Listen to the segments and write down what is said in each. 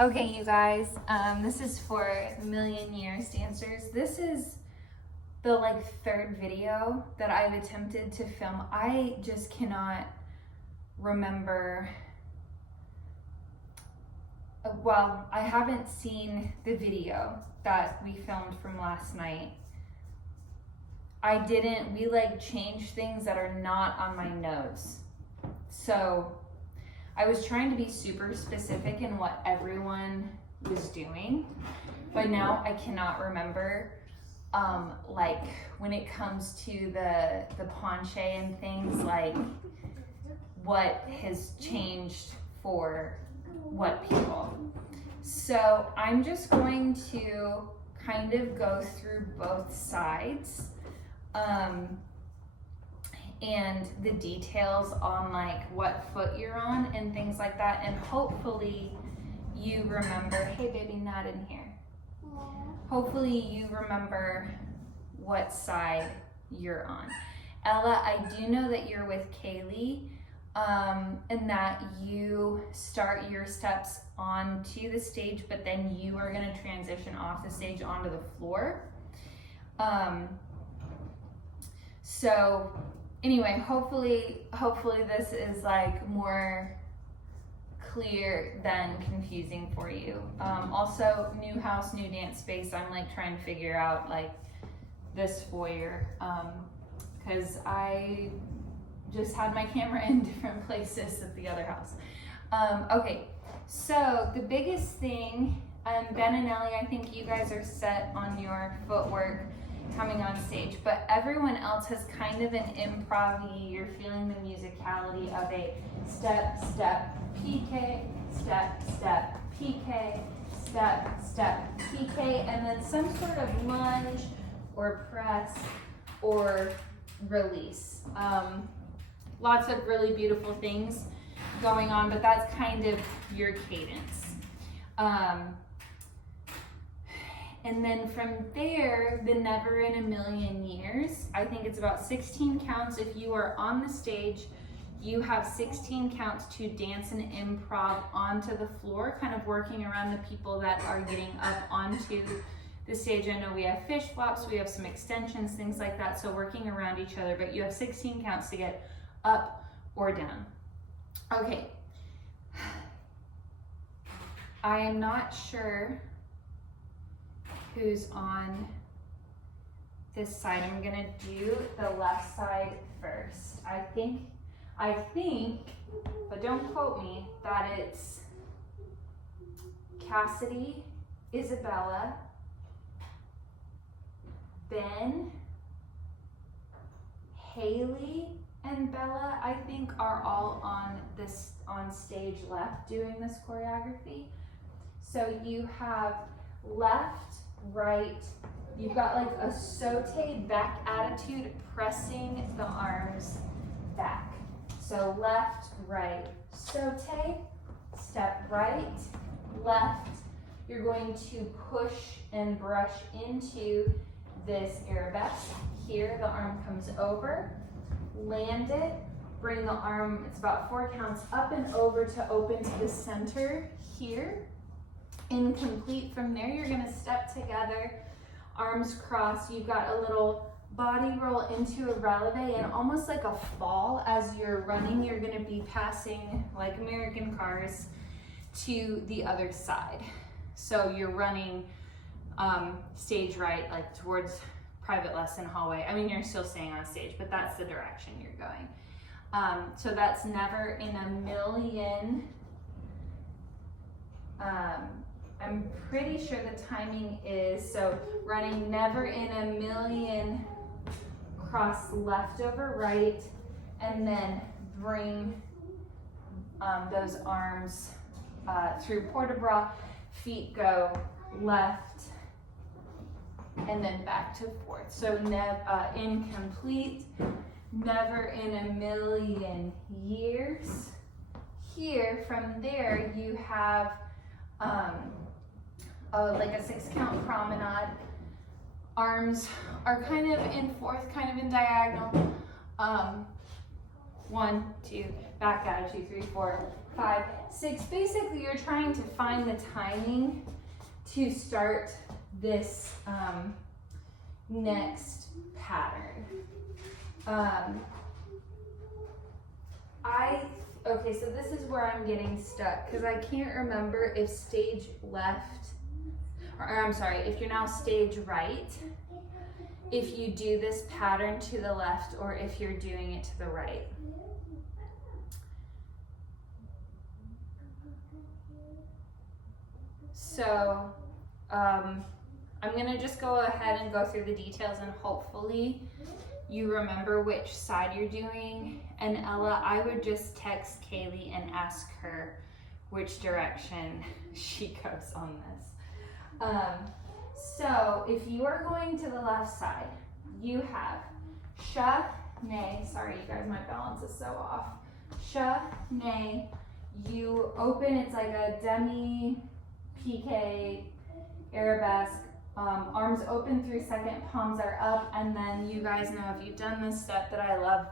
Okay, you guys, this is for Million Years Dancers. This is the third video that I've attempted to film. I just cannot remember. Well, I haven't seen the video that we filmed from last night. We changed things that are not on my notes. So I was trying to be super specific in what everyone was doing, but now I cannot remember, when it comes to the penché and things, what has changed for what people. So I'm just going to kind of go through both sides, and the details on what foot you're on and things like that, and hopefully you remember, hey baby, not in here. Hopefully you remember what side you're on. Ella, I do know that you're with Kaylee, and that you start your steps onto the stage, but then you are gonna transition off the stage onto the floor. So anyway, hopefully this is more clear than confusing for you. Also, new house, new dance space. I'm trying to figure out this foyer, because I just had my camera in different places at the other house. Okay, so the biggest thing, Ben and Ellie, I think you guys are set on your footwork coming on stage, but everyone else has kind of an improv-y, you're feeling the musicality of a step, step, PK, step, step, PK, step, step, PK, and then some sort of lunge or press or release. Lots of really beautiful things going on, but that's kind of your cadence. And then from there, the Never in a Million Years, I think it's about 16 counts. If you are on the stage, you have 16 counts to dance and improv onto the floor, kind of working around the people that are getting up onto the stage. I know we have fish flops, we have some extensions, things like that, so working around each other, but you have 16 counts to get up or down. Okay. I am not sure who's on this side. I'm gonna do the left side first. I think, but don't quote me, that it's Cassidy, Isabella, Ben, Haley, and Bella, I think, are all on stage left doing this choreography. So you have left, right, you've got a sauté back attitude, pressing the arms back. So left, right, sauté, step right, left. You're going to push and brush into this arabesque. Here, the arm comes over, land it, bring the arm, it's about 4 counts, up and over to open to the center here. Incomplete. From there, you're gonna step together, arms crossed. You've got a little body roll into a releve, and almost like a fall as you're running, you're gonna be passing like American cars to the other side. So you're running stage right, towards private lesson hallway. I mean, you're still staying on stage, but that's the direction you're going. So that's Never in a Million. I'm pretty sure the timing is, so running Never in a Million, cross left over right, and then bring those arms through port de bras, feet go left, and then back to fourth. So incomplete, Never in a Million Years. Here, from there, you have a 6 count promenade. Arms are kind of in fourth, kind of in diagonal. 1, 2, back out, 2, 3, 4, 5, 6, basically you're trying to find the timing to start this next pattern. Okay, so this is where I'm getting stuck because I can't remember if stage left, or I'm sorry, if you're now stage right, if you do this pattern to the left or if you're doing it to the right. So I'm gonna just go ahead and go through the details and hopefully you remember which side you're doing. And Ella, I would just text Kaylee and ask her which direction she goes on this. So if you are going to the left side, you have sha, ne, sorry you guys, my balance is so off. Sha, ne, you open, it's like a demi pique arabesque. Arms open through second, palms are up, and then you guys know if you've done this step that I love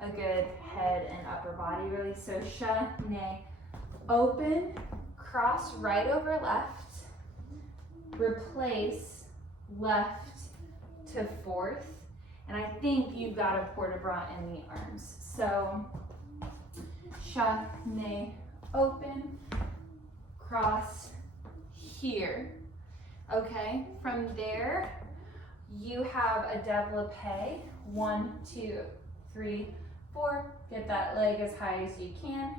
a good head and upper body release. So sha, ne, open, cross right over left, replace left to fourth, and I think you've got a port de bras in the arms. So sha, ne, open, cross here. Okay, from there, you have a développé. 1, 2, 3, 4. Get that leg as high as you can.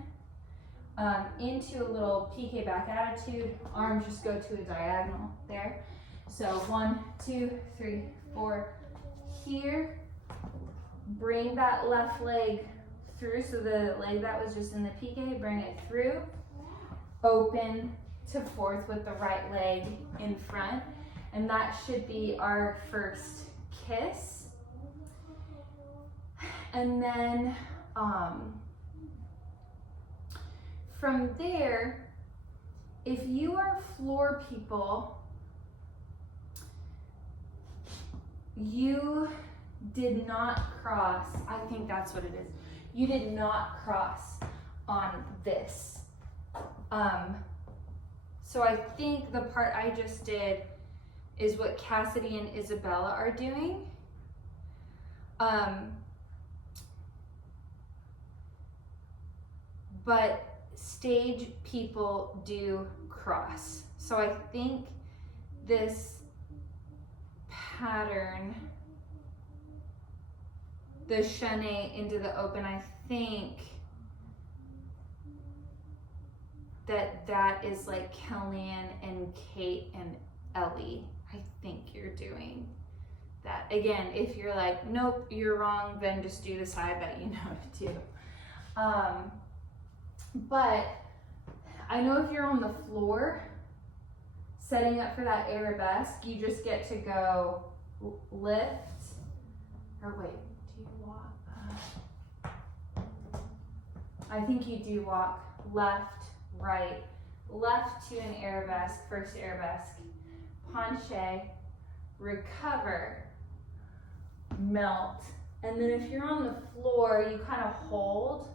Into a little piqué back attitude. Arms just go to a diagonal there. So 1, 2, 3, 4. Here, bring that left leg through. So the leg that was just in the piqué, bring it through. Open to fourth with the right leg in front, and that should be our first kiss. And then from there, if you are floor people, you did not cross, I think that's what it is, you did not cross on this. So I think the part I just did is what Cassidy and Isabella are doing. But stage people do cross. So I think this pattern, the chaîné into the open, I think that is like Kellyanne and Kate and Ellie. I think you're doing that. Again, if you're like, nope, you're wrong, then just do the side that you know to do. But I know if you're on the floor, setting up for that arabesque, you just get to go lift, or wait, do you walk? I think you do walk left, right, left to an arabesque, first arabesque, penché, recover, melt, and then if you're on the floor, you kind of hold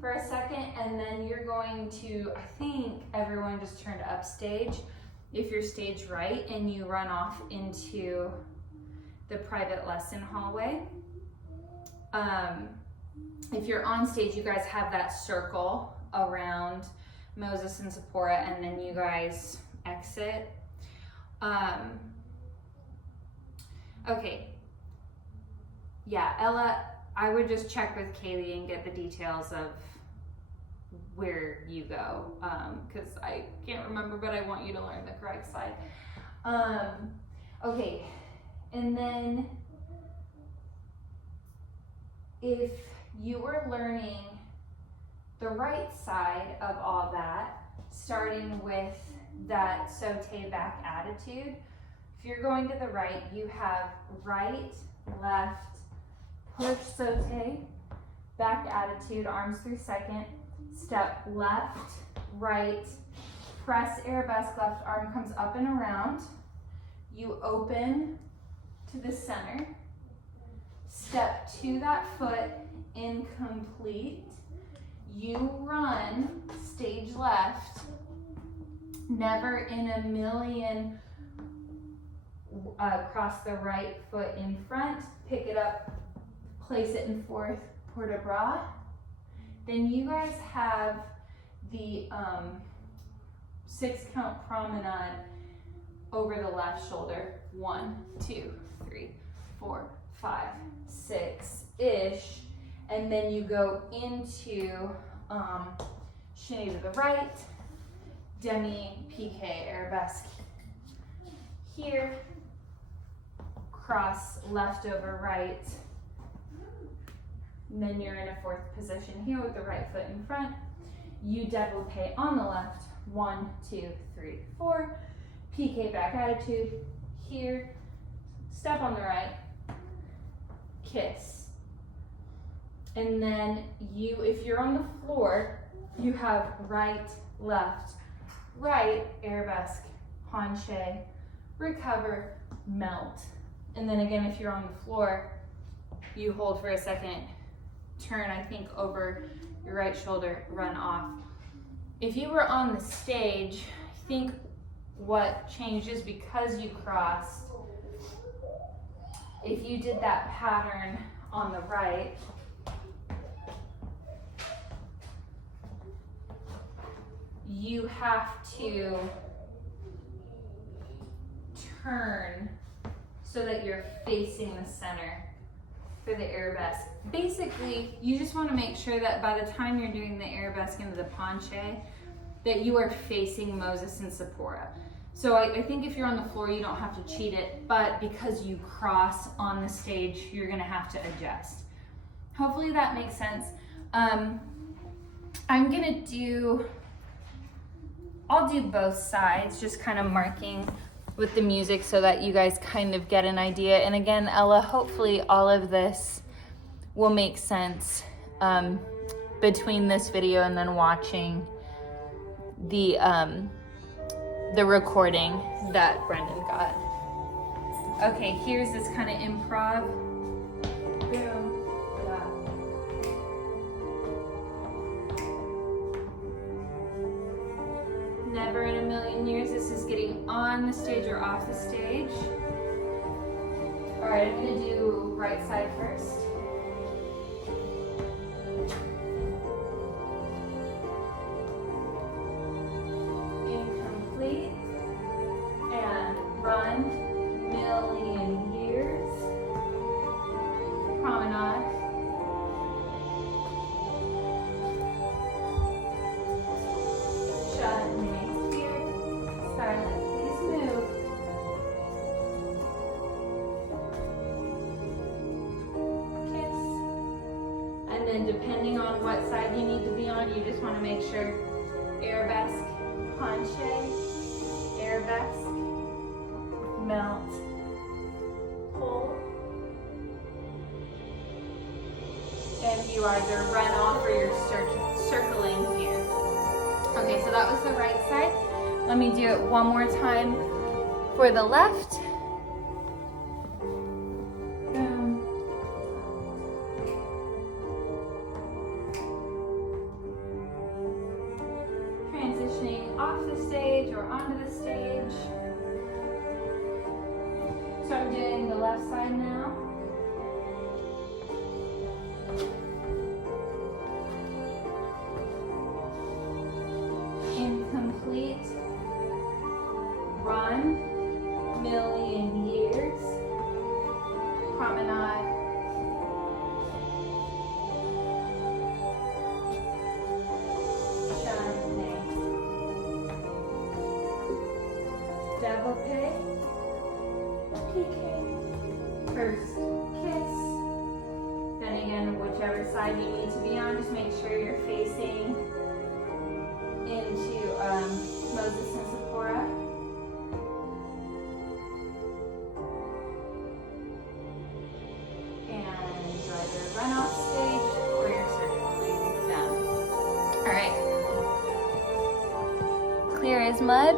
for a second, and then you're going to, I think everyone just turned upstage, if you're stage right, and you run off into the private lesson hallway. If you're on stage, you guys have that circle around Moses and Zipporah, and then you guys exit. Okay. Yeah, Ella, I would just check with Kaylee and get the details of where you go, because I can't remember, but I want you to learn the correct side. Okay, and then if you were learning the right side of all that, starting with that sauté back attitude, if you're going to the right, you have right, left, push sauté, back attitude, arms through second, step left, right, press arabesque, left arm comes up and around, you open to the center, step to that foot, incomplete, you run stage left, never in a million cross the right foot in front, pick it up, place it in fourth port de bras. Then you guys have the 6 count promenade over the left shoulder. 1, 2, 3, 4, 5, 6-ish. And then you go into chenille to the right, demi piqué arabesque here, cross left over right, and then you're in a fourth position here with the right foot in front. You développé on the left, 1, 2, 3, 4, piqué back attitude here, step on the right, kiss. And then you, if you're on the floor, you have right, left, right, arabesque, penché, recover, melt. And then again, if you're on the floor, you hold for a second, turn, I think, over your right shoulder, run off. If you were on the stage, I think what changes because you crossed, if you did that pattern on the right, you have to turn so that you're facing the center for the arabesque. Basically, you just want to make sure that by the time you're doing the arabesque into the penché, that you are facing Moses and Sephora. So I think if you're on the floor, you don't have to cheat it, but because you cross on the stage, you're gonna have to adjust. Hopefully that makes sense. I'm gonna I'll do both sides, just kind of marking with the music so that you guys kind of get an idea. And again, Ella, hopefully all of this will make sense between this video and then watching the recording that Brendan got. Okay, here's this kind of improv. Boom. Never in a million years. This is getting on the stage or off the stage. All right, I'm gonna do right side first. Incomplete. And run, million years. Promenade. And depending on what side you need to be on, you just want to make sure arabesque, penché, arabesque, melt, pull, and you either run off or you're circling here. Okay, so that was the right side. Let me do it one more time for the left. Off the stage or onto the stage. So I'm doing the left side now. Incomplete. Run, million years. Promenade. Développé, piqué, first kiss. Then again, whichever side you need to be on, just make sure you're facing into Moses and Sephora. And you either run off stage or you're circling them. All right. Clear as mud.